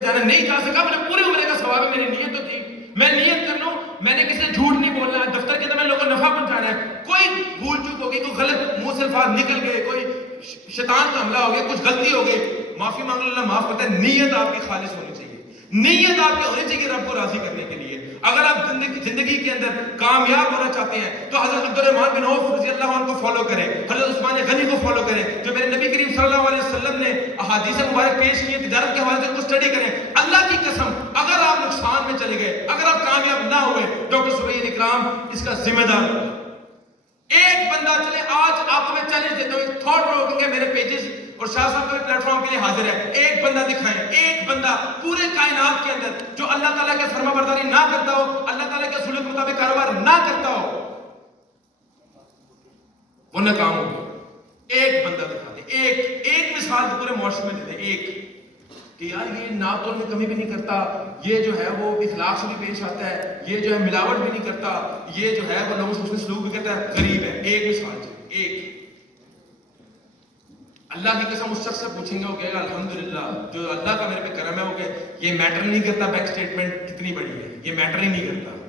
جانا نہیں جا سکا، مجھے پورے عمرے کا ثواب ہے، میری نیت تو تھی، میں نیت کر لوں، میں نے کسی سے جھوٹ نہیں بولنا، دفتر کے اندر میں لوگوں کو نفع پہنچانا ہے، کوئی بھول چوک ہو گئی، کوئی غلط منہ سے الفاظ نکل گئے، کوئی شیطان کا حملہ ہو گیا، کچھ غلطی ہو گئی، معافی مانگ لو، اللہ معاف کرتا ہے۔ نیت آپ کی خالص ہونی چاہیے، نیت آپ کی ہونی چاہیے رب کو راضی کرنے کے لیے۔ اگر آپ زندگی کے اندر کامیاب ہونا چاہتے ہیں تو حضرت عبد الرحمن بن عوف رضی اللہ عنہ کو فالو کریں، حضرت عثمان غنی کو فالو کریں، جو میرے نبی کریم صلی اللہ علیہ وسلم نے احادیث مبارک پیش کی تجارت کے حوالے سے ان کو اسٹڈی کریں۔ اللہ کی قسم اگر آپ نقصان میں چلے گئے، اگر آپ کامیاب نہ ہوئے، ڈاکٹر سبیر اکرام اس کا ذمہ دار ہوگا۔ ایک بندہ چلے، آج آپ کو میں چیلنج دیتا ہوں، ایک تھاٹ پروکنگ ہے، میرے پیجز اور شاہ صاحب کا پلیٹ فارم کے لیے حاضر ہے، ایک بندہ دکھائیں، ایک بندہ پورے کائنات کے اندر جو اللہ تعالیٰ کے فرما برداری نہ کرتا ہو، اللہ تعالیٰ کے اصول کے مطابق کاروبار نہ کرتا ہو، وہ ناکام ہوگا۔ ایک بندہ دکھا دے، ایک مثال پورے معاشرے میں دے دے، ایک کہ یار یہ ناپ میں کمی بھی نہیں کرتا، یہ جو ہے وہ اخلاق سے بھی پیش آتا ہے، یہ جو ہے ملاوٹ بھی نہیں کرتا، یہ جو ہے وہ لوگوں سے حسن سلوک بھی کرتا ہے، غریب ہے، ایک مثال چاہیے، ایک۔ اللہ کی قسم اس شخص سے پوچھیں گے، وہ کہے گا الحمدللہ جو اللہ کا میرے پہ کرم ہے، وہ کہ یہ میٹر نہیں کرتا بینک سٹیٹمنٹ کتنی بڑی ہے، یہ میٹر ہی نہیں کرتا۔